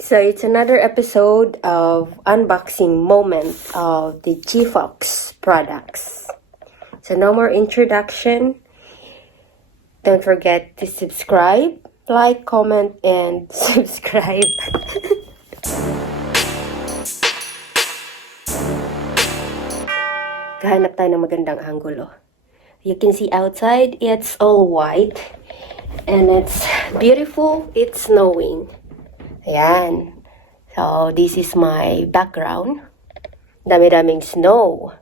So it's another episode of unboxing moment of the Gfoxx products. So no more introduction. Don't forget to subscribe, like, comment, and subscribe. Gahanap tayo ng magandang angulo. You can see outside, it's all white. And it's beautiful. It's snowing. Ayan. So, this is my background. Dami-daming snow.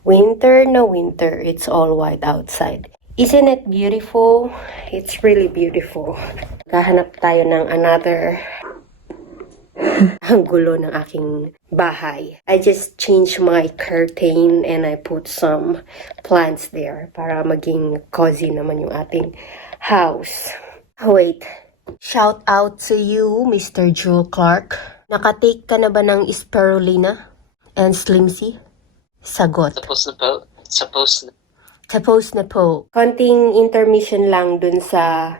Winter, no winter. It's all white outside. Isn't it beautiful? It's really beautiful. Kahanap tayo ng another ang gulo ng aking bahay. I just changed my curtain and I put some plants there para maging cozy naman yung ating house. Wait. Shout out to you, Mr. Jewel Clark. Nakatake ka na ba ng spirulina and slimsy? Sagot. Supposed na po. Konting intermission lang dun sa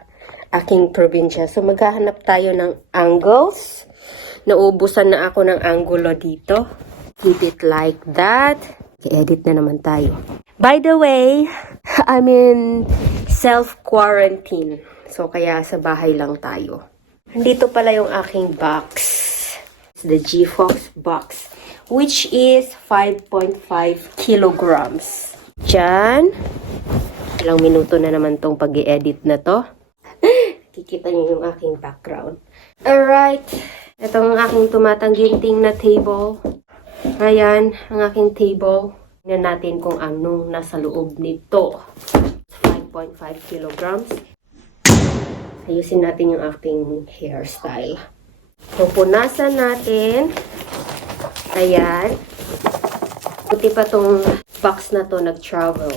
aking probinsya. So maghahanap tayo ng angles. Naubusan na ako ng angulo dito. Keep it like that. I-edit na naman tayo. By the way, I'm in self-quarantine. So, kaya sa bahay lang tayo. Nandito pala yung aking box. It's the Gfoxx box. Which is 5.5 kilograms. Diyan. Ilang minuto na naman tong pag-i-edit na to. Kikita niyo yung aking background. Alright. Ito ang aking tumatangginting na table. Ayan, ang aking table. Tingnan natin kung anong nasa loob nito. 5.5 kilograms. Ayusin natin yung aking hairstyle. Pupunasan natin. Ayan. Buti pa tong box na to nag-travel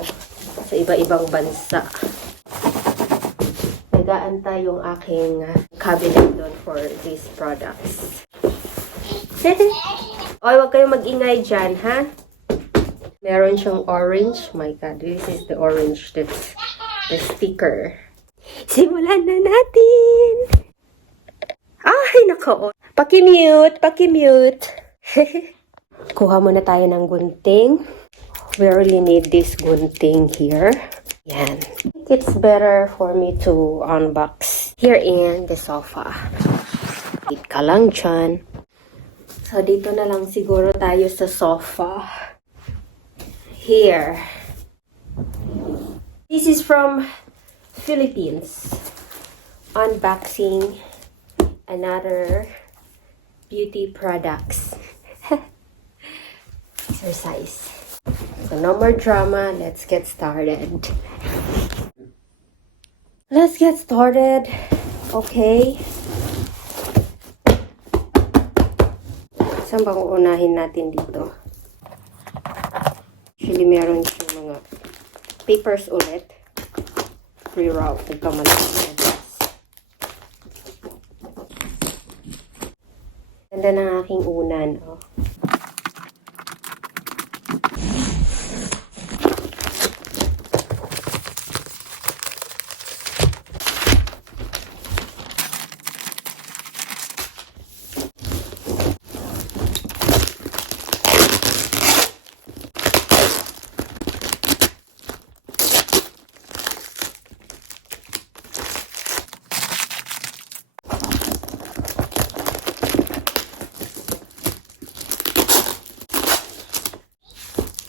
sa iba-ibang bansa. Nag-aantay yung aking cabinet doon for these products. Oy, wag kayong mag-ingay dyan, ha? Meron siyang orange. My God, this is the orange that's the sticker. Simulan na natin! Ay, nako. Paki-mute, paki-mute. Kuha muna tayo ng gunting. We really need this gunting here. Yan. It's better for me to unbox here in the sofa. Wait ka lang dyan. So, dito na lang siguro tayo sa sofa. Here. This is from Philippines. Unboxing another beauty products. Exercise. So, no more drama. Let's get started. Let's get started. Okay. Saan bang uunahin natin dito? Actually, meron siyang mga papers ulit. Pre-route. Nagkamali. Ganda ng aking unan. Oh.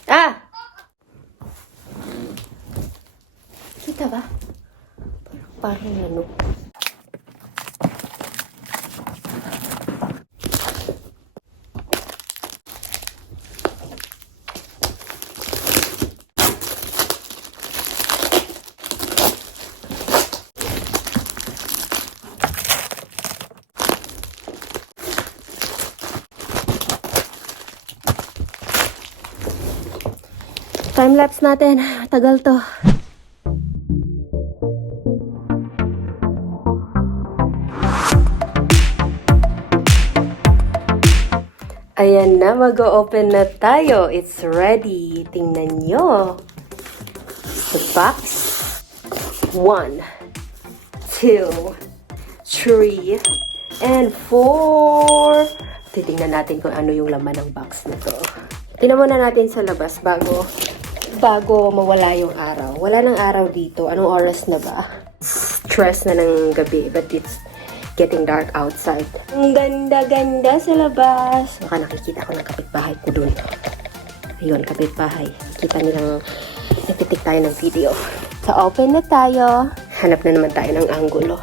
Ah! Kita ba? Parang ano. Time-lapse natin. Tagal to. Ayan na, mag-open na tayo. It's ready. Tingnan nyo. The box. 1, 2, 3, And 4. Titingnan natin kung ano yung laman ng box na to. Tingnan muna natin sa labas bago mawala yung araw. Wala nang araw dito. Anong oras na ba? Stress na ng gabi, but it's getting dark outside. Ang ganda-ganda sa labas. Baka nakikita ko yung kapitbahay ko dun. Ayun, kapitbahay. Kita nilang nagtitik tayo ng video. So, open na tayo. Hanap na naman tayo ng anggulo.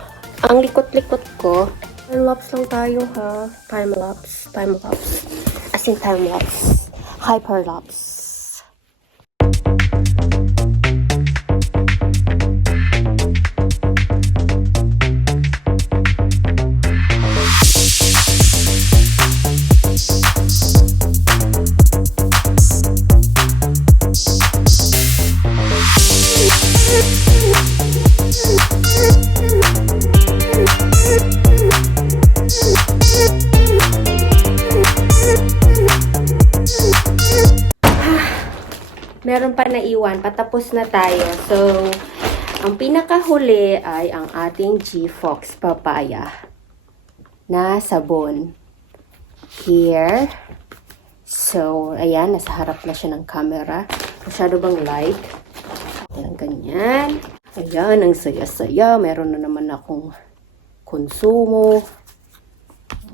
Ang likot-likot ko. Time-lapse lang tayo, ha? Time-lapse. Time-lapse. As in time-lapse. Hyper-lapse. Meron pa naiwan, patapos na tayo. So, ang pinakahuli ay ang ating Gfoxx papaya na sabon. Here. So, ayan, nasa harap na siya ng camera. Masyado bang light? Ayan, ganyan. Ayan, ang saya-saya. Meron na naman akong konsumo.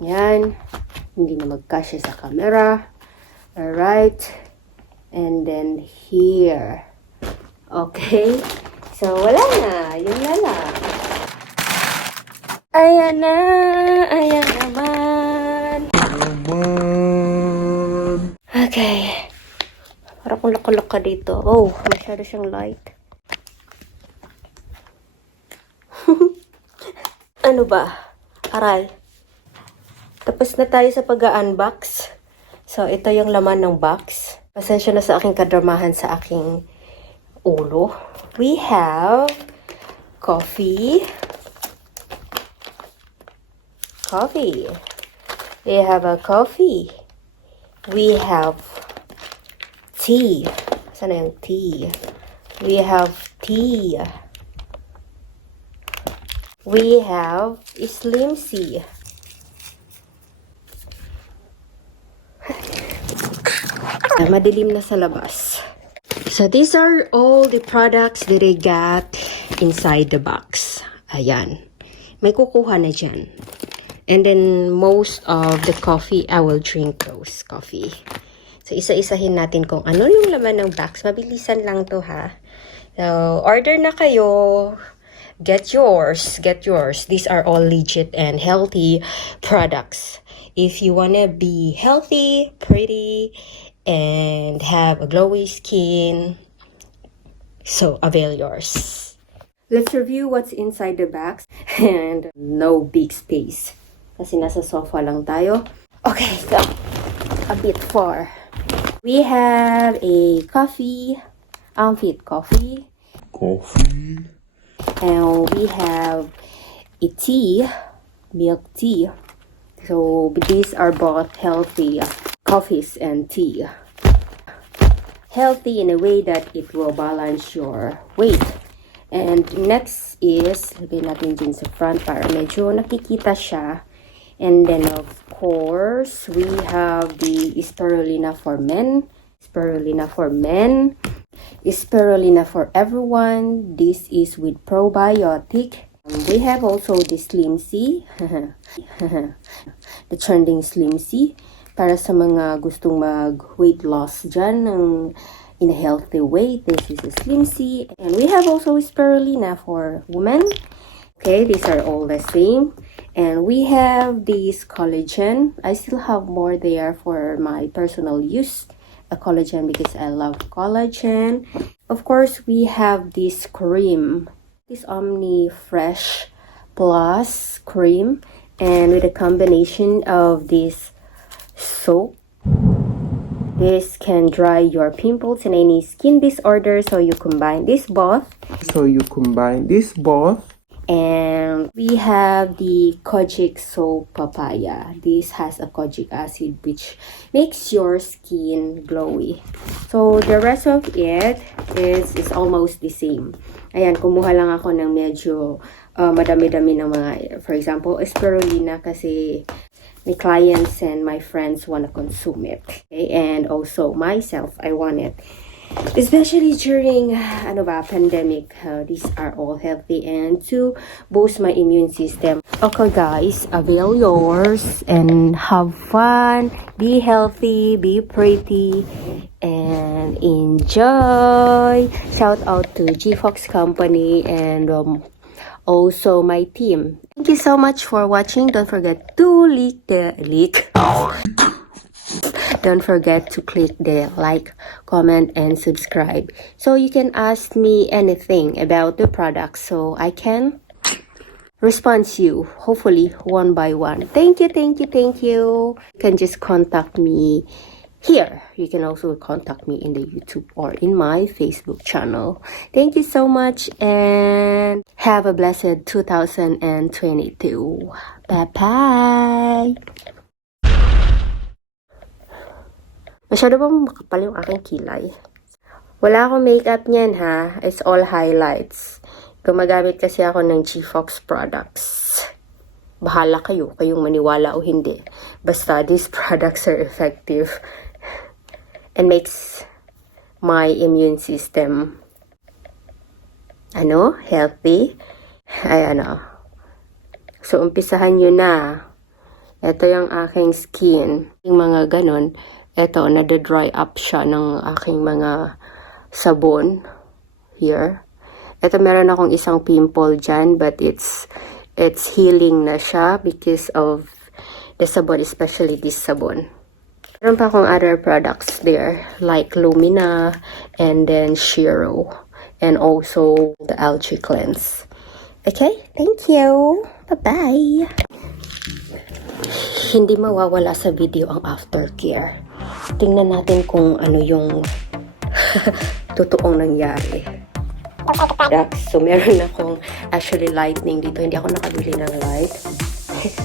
Ayan. Hindi na magkasya sa camera. Alright. And then here. Okay. So, wala na. Yun na lang. Ayan na. Ayan naman. Okay. Parang kung laka-laka dito. Oh, masyado siyang light. Ano ba? Aray. Tapos na tayo sa pag-unbox. So, ito yung laman ng box. Pasensya na sa aking kadramahan sa aking ulo. We have coffee. Coffee. We have a coffee. We have tea. Saan na yung tea? We have tea. We have Slim C. Madilim na sa labas. So, these are all the products that I got inside the box. Ayan. May kukuha na dyan. And then, most of the coffee, I will drink those coffee. So, isa-isahin natin kung ano yung laman ng box. Mabilisan lang to, ha? So, order na kayo. Get yours. Get yours. These are all legit and healthy products. If you wanna be healthy, pretty, and have a glowy skin, so avail yours. Let's review what's inside the box. And no big space. Kasi nasa sofa lang tayo. Okay, so a bit far. We have a coffee. Fit coffee. Coffee. And we have a tea. Milk tea. So these are both healthy coffees and tea. Healthy in a way that it will balance your weight. And next is, lagay natin din sa front para medyo nakikita siya. And then of course, we have the spirulina for men. Spirulina for men. Spirulina for everyone. This is with probiotic. We have also the Slim C. The trending Slim C. Para sa mga gustong mag-weight loss dyan in a healthy way, this is a Slim C. And we have also spirulina for women. Okay, these are all the same. And we have this collagen. I still have more there for my personal use. A collagen because I love collagen. Of course, we have this cream. This Omni Fresh Plus cream. And with a combination of this soap. This can dry your pimples and any skin disorder. So you combine this both. And we have the kojic soap papaya. This has a kojic acid which makes your skin glowy. So the rest of it is almost the same. Ayan, kumuha lang ako ng medyo madami-dami ng mga, for example, spirulina kasi my clients and my friends want to consume it. Okay? And also myself, I want it. Especially during pandemic, these are all healthy and to boost my immune system. Okay guys, avail yours and have fun, be healthy, be pretty, and enjoy. Shout out to Gfoxx company and also my team. Thank you so much for watching. Don't forget to Don't forget to click the like, comment, and subscribe. So you can ask me anything about the product so I can respond to you, hopefully one by one. Thank you. You can just contact me here. You can also contact me in the YouTube or in my Facebook channel. Thank you so much and have a blessed 2022. Bye-bye! Masyado bang makapal yung aking kilay? Wala akong makeup niyan ha. It's all highlights. Gumagamit kasi ako ng Gfoxx products. Bahala kayo, kayong maniwala o hindi. Basta these products are effective and makes my immune system healthy. So umpisahan nyo na. Ito yung aking skin. Yung mga ganon. Ito, nade-dry up siya ng aking mga sabon. Here. Ito, meron akong isang pimple dyan, but it's healing na siya because of the sabon, especially this sabon. Meron pa akong other products there, like Lumina, and then Shiro, and also the Algae Cleanse. Okay, thank you! Bye-bye! Hindi mawawala sa video ang aftercare. Tingnan natin kung ano yung totoong nangyari. So, meron akong actually lightning dito. Hindi ako nakabili ng light.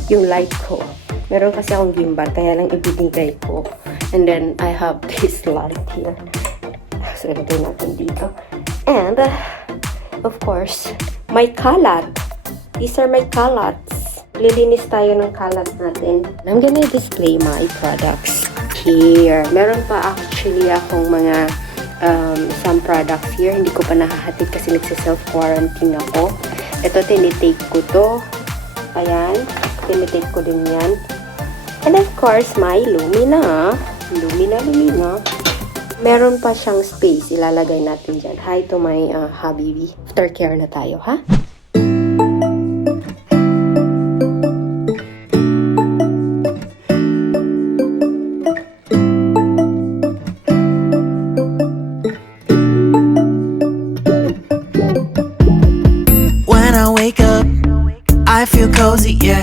Yung light ko. Meron kasi akong gimbal, kaya lang ibibigay ko. And then, I have this light here. So, ilagay natin dito. And, of course, my kalat. These are my kalats. Lilinis tayo ng kalat natin. I'm gonna display my products here. Meron pa actually akong mga some products here. Hindi ko pa nahahatid kasi nagsa-self-quarantine ako. Ito, tinitake ko to. Ayan. Tinitake ko din yan. And of course, my Lumina. Lumina. Meron pa siyang space. Ilalagay natin dyan. Hi to my habibi. Aftercare na tayo, ha? I feel cozy, yeah.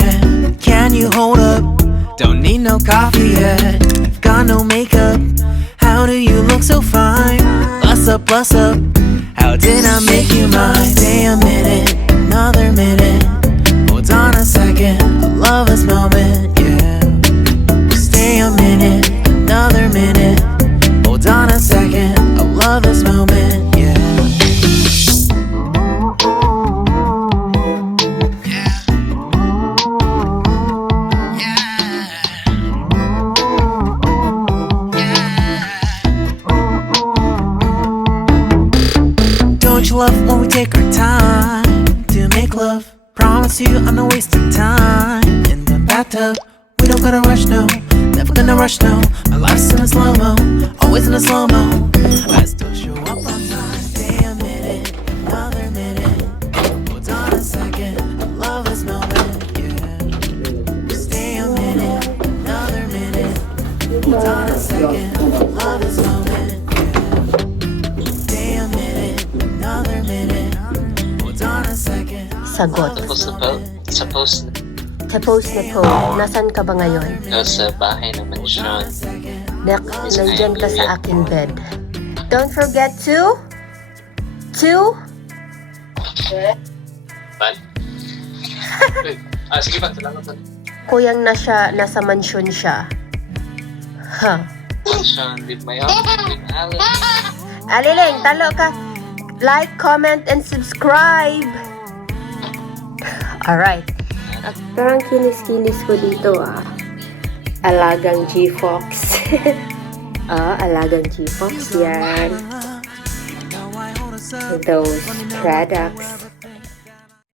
Can you hold up? Don't need no coffee yet. I've got no makeup. How do you look so fine? Bust up. How did I make you mine? Stay a minute, another minute. Hold on a second, I love this moment, yeah. Stay a minute, another minute. Hold on a second, I love this moment, yeah. Don't you love when we take our time to make love? Promise you I'm not wasting time in the bathtub. We don't gotta rush, no. Never gonna rush, no. My life's in a slow-mo, always in a slow-mo. I still show up on time. Stay a minute, another minute. Hold on a second, I love this moment, yeah. Stay a minute, another minute. Hold on a second, I love this moment. Sagot. Suppose na po. Nasaan ka ba ngayon? nasa bahay ng mansyon. Nandyan ka sa aking bed. Don't forget to But, Sige pa, salamat pa. Kuyang nasa mansyon siya. Ha. Sean, with my uncle, with Alice. Alileng, talo ka. Like, comment, and subscribe. Alright. Parang kinis-kinis ko dito Alagang Gfoxx. Alagang Gfoxx yan. Those products.